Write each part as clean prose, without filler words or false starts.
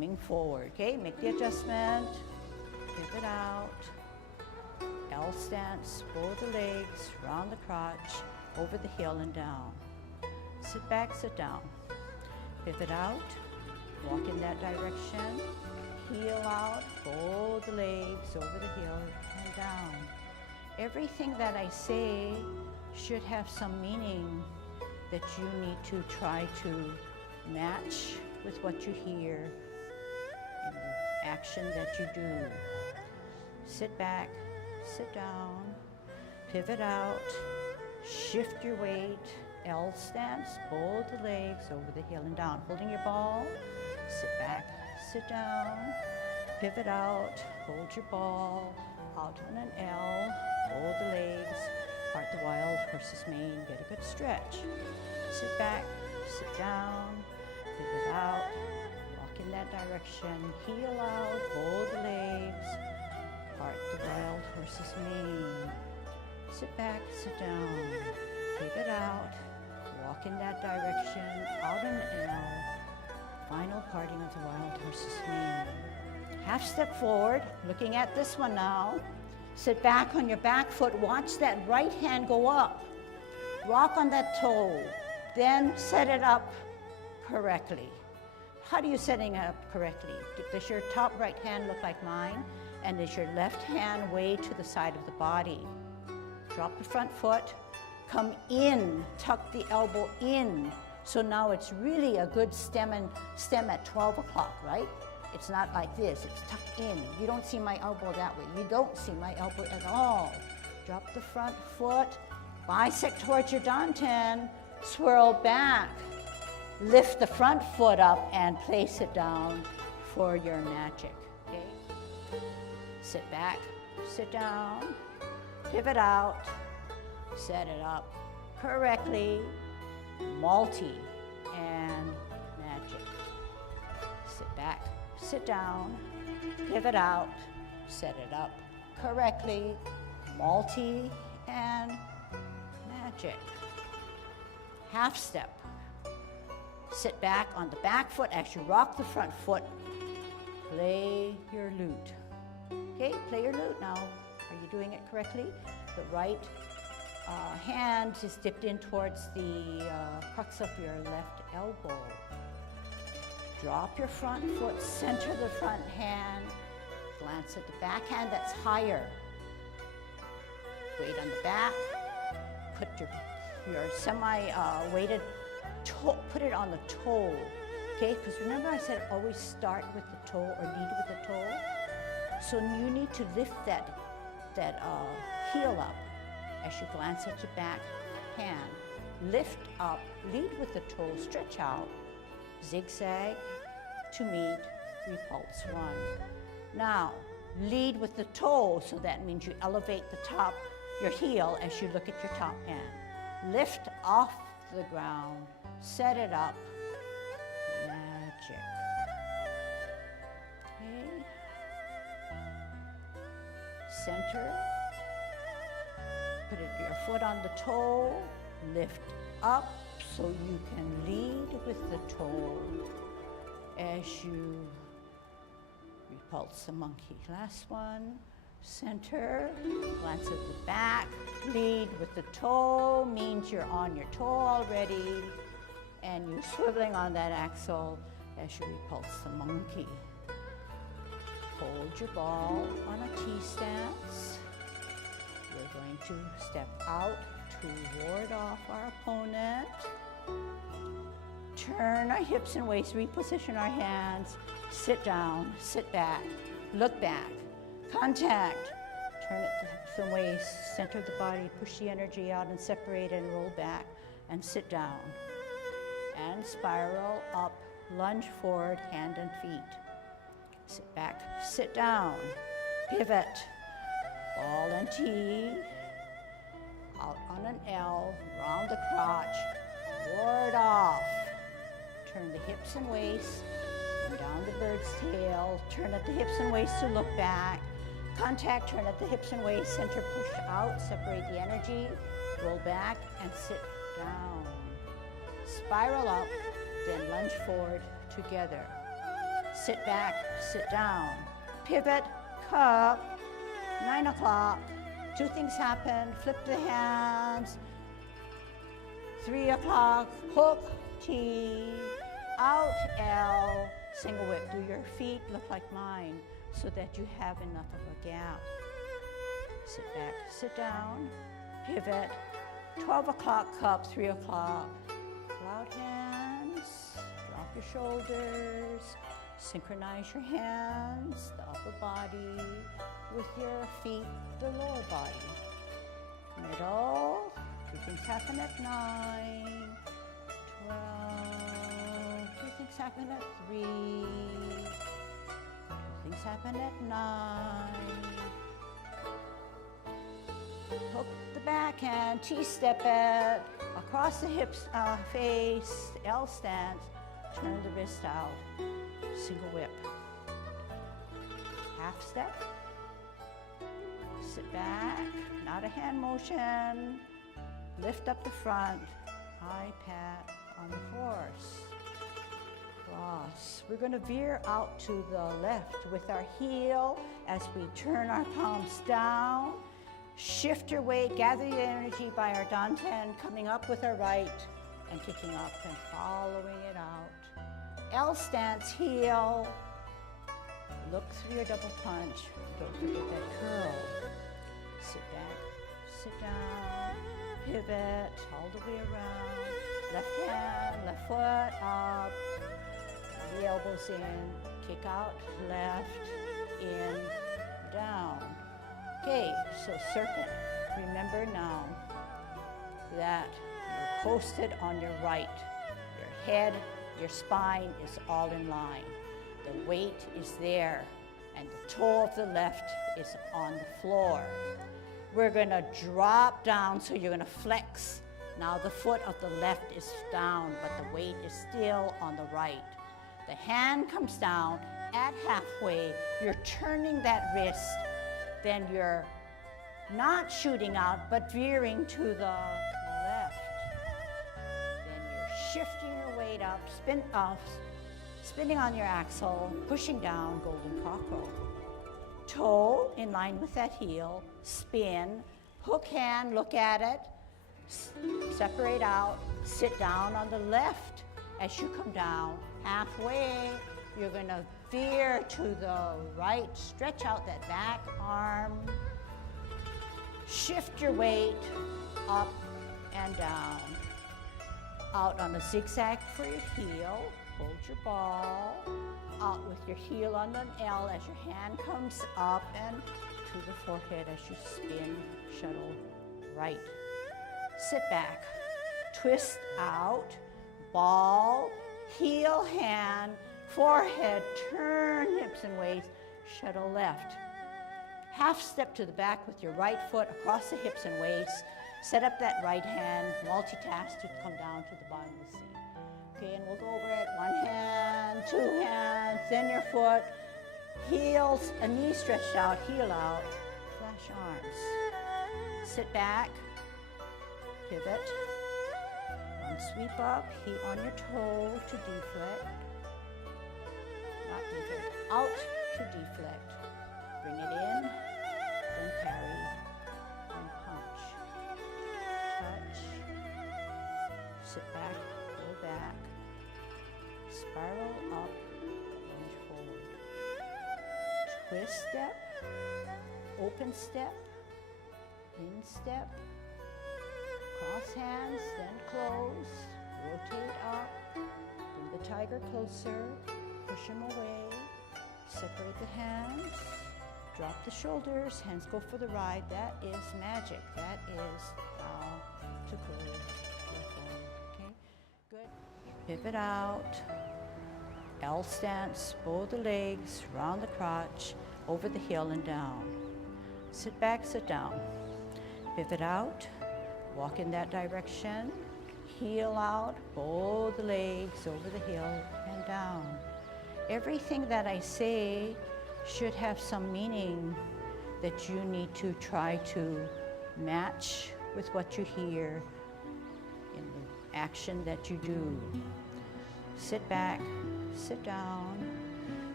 coming forward. Okay, make the adjustment, pivot out, L stance, pull the legs, round the crotch, over the heel and down. Sit back, sit down. Pivot out, walk in that direction, heel out, fold the legs over the heel and down. Everything that I say should have some meaning that you need to try to match with what you hear in the action that you do. Sit back, sit down, pivot out, shift your weight, L stance, fold the legs over the heel and down. Holding your ball, sit back, sit down, pivot out, hold your ball, out on an L, fold the legs, part the wild horse's mane, get a good stretch. Sit back, sit down, pivot out, walk in that direction, heel out, fold the legs, part the wild horse's mane. Sit back, sit down, pivot out, walk in that direction, out on an L, final parting of the wild horse's mane. Half step forward, looking at this one now. Sit back on your back foot, watch that right hand go up. Rock on that toe, then set it up correctly. How do you setting it up correctly? Does your top right hand look like mine? And is your left hand way to the side of the body? Drop the front foot, come in, tuck the elbow in. So now it's really a good stem at 12 o'clock, right? It's not like this, it's tucked in. You don't see my elbow that way. You don't see my elbow at all. Drop the front foot, bisect towards your dantian, swirl back. Lift the front foot up and place it down for your magic, okay? Sit back, sit down, pivot out, set it up correctly, multi and magic. Sit back, sit down, pivot out, set it up correctly, multi and magic. Half step. Sit back on the back foot as you rock the front foot. Play your lute. Okay, play your lute now. Are you doing it correctly? The right hand is dipped in towards the crux of your left elbow. Drop your front foot, center the front hand, glance at the back hand that's higher. Weight on the back, put your semi-weighted toe, put it on the toe, okay? Because remember I said always start with the toe or lead with the toe? So you need to lift that heel up as you glance at your back hand. Lift up, lead with the toe, stretch out, zigzag to meet, repulse one. Now, lead with the toe, so that means you elevate the top, your heel as you look at your top hand. Lift off the ground, set it up, magic. Okay. Center, put your foot on the toe, lift up so you can lead with the toe as you repulse the monkey. Last one, center, glance at the back, lead with the toe, means you're on your toe already, and you're swiveling on that axle as you repulse the monkey. Hold your ball on a T stance. We're going to step out to ward off our opponent. Turn our hips and waist, reposition our hands, sit down, sit back, look back, contact, turn it to hips and waist, center the body, push the energy out and separate and roll back and sit down. And spiral up, lunge forward, hand and feet. Sit back, sit down, pivot, ball and T, out on an L, round the crotch, ward off. Turn the hips and waist, and down the bird's tail, turn at the hips and waist to look back. Contact, turn at the hips and waist, center, push out, separate the energy, roll back and sit down. Spiral up, then lunge forward together. Sit back, sit down. Pivot, cup, 9 o'clock. Two things happen, flip the hands. 3 o'clock, hook, T, out, L, single whip. Do your feet look like mine so that you have enough of a gap. Sit back, sit down, pivot. 12 o'clock, cup, 3 o'clock. Cloud hands, drop your shoulders. Synchronize your hands, the upper body, with your feet, the lower body. Middle, two things happen at 9, 12, two things happen at 3, two things happen at 9. Hook the backhand, T-step it, across the hips, face, L stance, turn the wrist out. Single whip. Half step. Sit back, not a hand motion. Lift up the front. High pat on the horse. Cross. We're going to veer out to the left with our heel as we turn our palms down. Shift your weight, gather your energy by our dantian, coming up with our right and kicking up and following it out. L stance, heel. Look through your double punch. Don't forget that curl. Sit back, sit down, pivot all the way around. Left hand, left foot up. The elbows in, kick out, left, in, down. Okay, so serpent. Remember now that you're posted on your right. Your head, your spine is all in line. The weight is there, and the toe of the left is on the floor. We're gonna drop down, so you're gonna flex. Now the foot of the left is down, but the weight is still on the right. The hand comes down at halfway. You're turning that wrist. Then you're not shooting out, but veering to the left. Then you're shifting your weight up, spinning on your axle, pushing down, golden cockerel. Toe in line with that heel, spin, hook hand, look at it, separate out, sit down on the left. As you come down, halfway, you're gonna veer to the right, stretch out that back arm, shift your weight up and down. Out on a zigzag for your heel, hold your ball, out with your heel on an L as your hand comes up and to the forehead as you spin, shuttle right. Sit back, twist out, ball, heel, hand, forehead, turn hips and waist, shuttle left. Half step to the back with your right foot across the hips and waist. Set up that right hand, multitask to come down to the bottom of the seat. Okay, and we'll go over it. One hand, two hands, then your foot, heels, a knee stretched out, heel out, flash arms. Sit back, pivot, one sweep up, heel on your toe to deflect. Not deflect, out to deflect. Bring it in, then carry, and punch. Touch, sit back, go back, spiral up, lunge forward. Twist step, open step, in step, cross hands, then close, rotate up, bring the tiger closer, push him away, separate the hands, drop the shoulders, hands go for the ride. That is magic. That is how to pull your forward. Okay, good. Pivot out, L stance, bow the legs, round the crotch, over the heel and down. Sit back, sit down. Pivot out, walk in that direction, heel out, bow the legs, over the heel and down. Everything that I say should have some meaning that you need to try to match with what you hear in the action that you do. Sit back, sit down,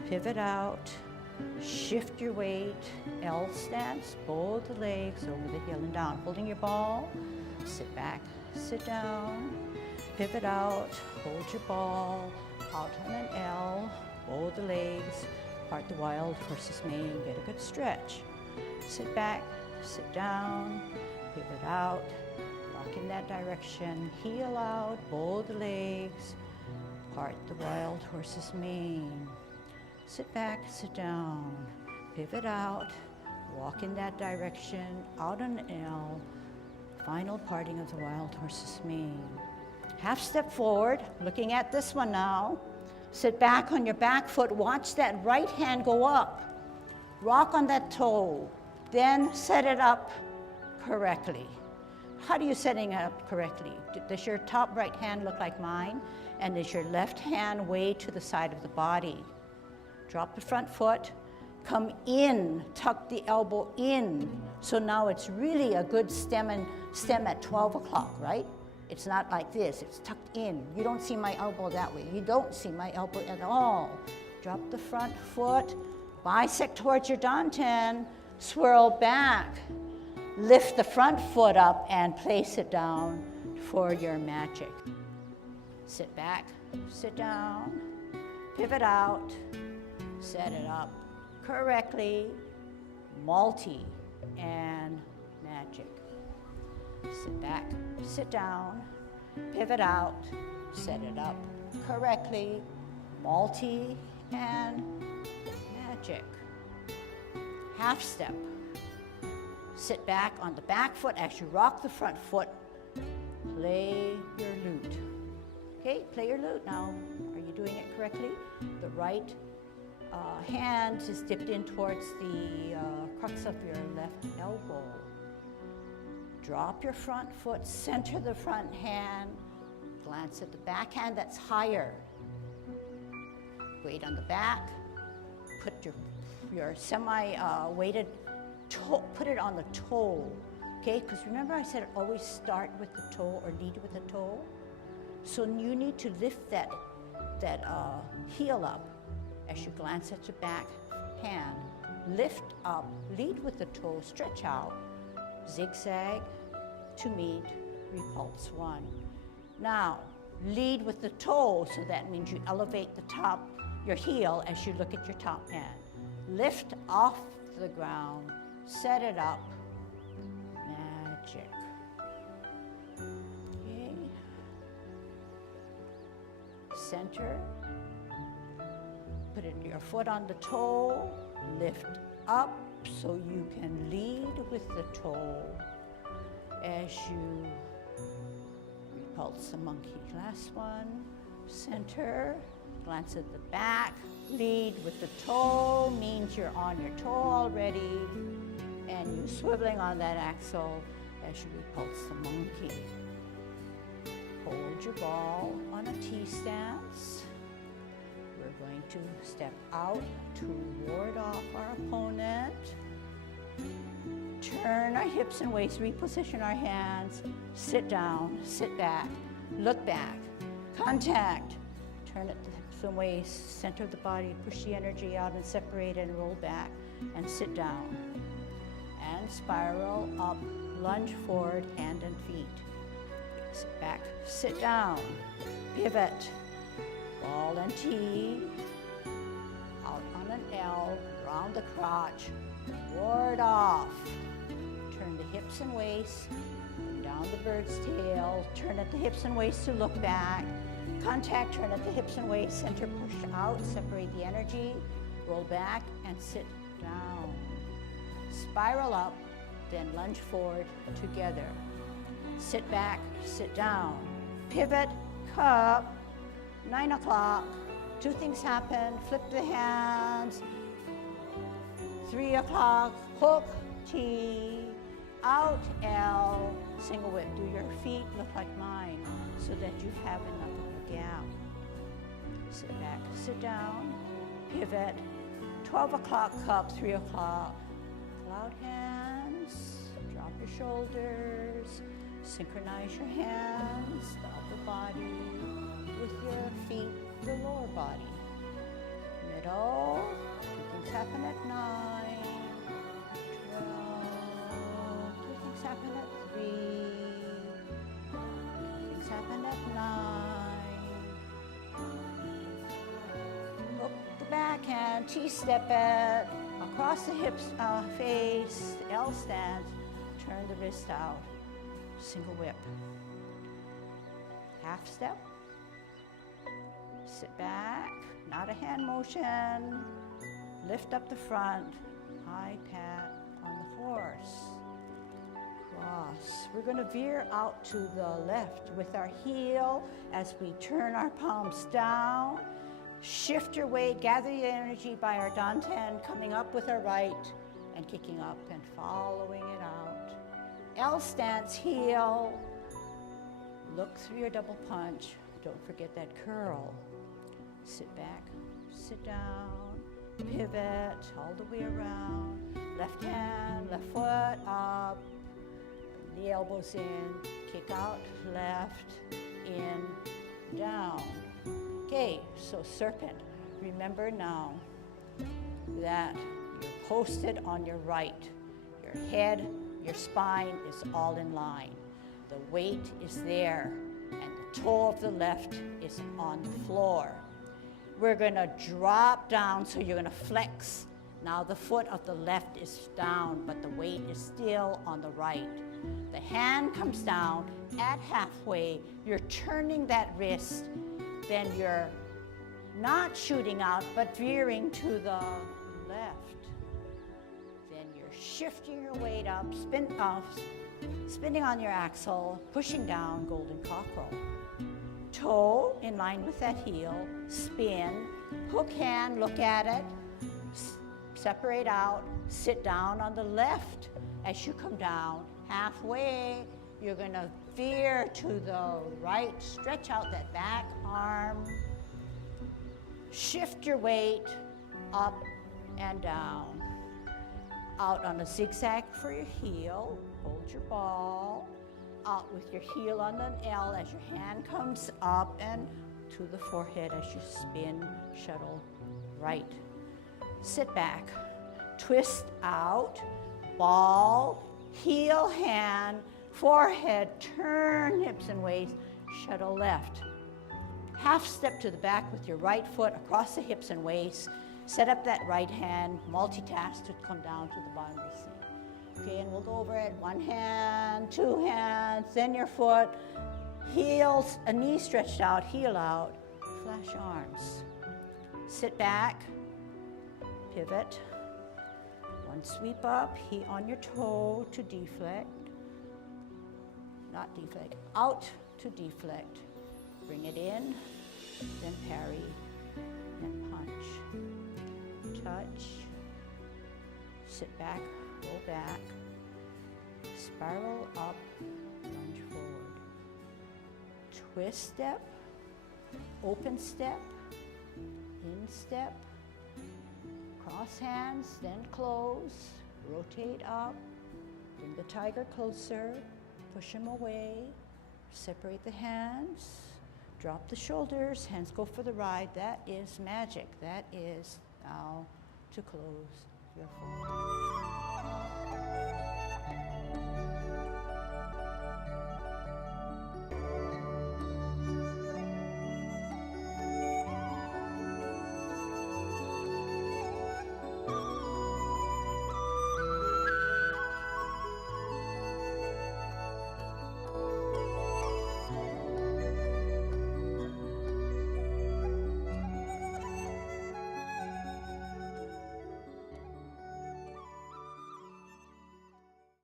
pivot out, shift your weight, L stance, both the legs over the heel and down. Holding your ball, sit back, sit down, pivot out, hold your ball, out on an L, both the legs, part the wild horse's mane, get a good stretch. Sit back, sit down, pivot out, rock in that direction, heel out, both the legs, part the wild horse's mane. Sit back, sit down, pivot out, walk in that direction, out on an L, final parting of the wild horse's mane. Half step forward, looking at this one now. Sit back on your back foot, watch that right hand go up. Rock on that toe, then set it up correctly. How do you setting it up correctly? Does your top right hand look like mine? And does your left hand way to the side of the body? Drop the front foot, come in, tuck the elbow in. So now it's really a good stem at 12 o'clock, right? It's not like this, it's tucked in. You don't see my elbow that way. You don't see my elbow at all. Drop the front foot, bisect towards your dantian, swirl back. Lift the front foot up and place it down for your magic. Sit back, sit down, pivot out, set it up correctly, multi and magic. Sit back, sit down, pivot out, set it up correctly, multi and magic. Half step. Sit back on the back foot as you rock the front foot. Play your lute. Okay, play your lute now. Are you doing it correctly? The right hand is dipped in towards the crux of your left elbow. Drop your front foot, center the front hand, glance at the back hand that's higher. Weight on the back, put your semi-weighted toe, put it on the toe, okay? Because remember I said always start with the toe or lead with the toe? So you need to lift that heel up as you glance at your back hand. Lift up, lead with the toe, stretch out, zigzag to meet, repulse one. Now, lead with the toe, so that means you elevate the top, your heel as you look at your top hand. Lift off the ground, set it up, magic. Okay. Center, put your foot on the toe, lift up so you can lead with the toe as you repulse the monkey. Last one, center, glance at the back, lead with the toe, means you're on your toe already, and you're swiveling on that axle as you repulse the monkey. Hold your ball on a T stance. We're going to step out to ward off our opponent. Turn our hips and waist, reposition our hands, sit down, sit back, look back, contact, turn at the hips and waist, center of the body, push the energy out and separate and roll back and sit down. And spiral up, lunge forward, hand and feet. Sit back, sit down, pivot, ball and T, out on an L, round the crotch, ward off. Turn the hips and waist, down the bird's tail, turn at the hips and waist to look back, contact, turn at the hips and waist, center, push out, separate the energy, roll back and sit down. Spiral up, then lunge forward together. Sit back, sit down, pivot, cup, 9 o'clock, two things happen, flip the hands, 3 o'clock, hook, T, out, L, single whip. Do your feet look like mine so that you have enough of a gap. Sit back, sit down, pivot, 12 o'clock cup, 3 o'clock, cloud hands, drop your shoulders, synchronize your hands, the upper body with your feet, the lower body. middle. Two things happen at 9, 12. Two things happen at 3. Things happen at 9. Hook the backhand, T-step it, across the hips, face, L stance, turn the wrist out, single whip. Half step, sit back, not a hand motion, lift up the front, high pat on the horse. Cross. We're going to veer out to the left with our heel as we turn our palms down. Shift your weight, gather your energy by our danten, coming up with our right and kicking up and following it out. L stance, heel. Look through your double punch. Don't forget that curl. Sit back, sit down, pivot all the way around. Left hand, left foot up. Bring the elbows in, kick out, left, in, down. Okay, so serpent. Remember now that you're posted on your right. Your head, your spine is all in line. The weight is there, and the toe of the left is on the floor. We're gonna drop down, so you're gonna flex. Now the foot of the left is down, but the weight is still on the right. The hand comes down at halfway. You're turning that wrist. Then you're not shooting out, but veering to the left. Then you're shifting your weight up, spinning on your axle, pushing down, golden cockerel. Toe in line with that heel, spin, hook hand, look at it, separate out, sit down on the left. As you come down, halfway, you're gonna veer to the right, stretch out that back arm, shift your weight up and down. Out on a zigzag for your heel, hold your ball, out with your heel on an L as your hand comes up and to the forehead as you spin, shuttle right. Sit back, twist out, ball, heel, hand, forehead, turn hips and waist, shuttle left. Half step to the back with your right foot across the hips and waist. Set up that right hand, multitask to come down to the bottom of the seat. Okay, and we'll go over it. One hand, two hands, then your foot, heels, a knee stretched out, heel out, flash arms. Sit back, pivot. One sweep up, on your toe to deflect. Not deflect, out to deflect. Bring it in, then parry, then punch. Touch, sit back, roll back, spiral up, lunge forward. Twist step, open step, in step, cross hands, then close, rotate up, bring the tiger closer, push him away, separate the hands, drop the shoulders, hands go for the ride. That is magic. That is now to close your foot.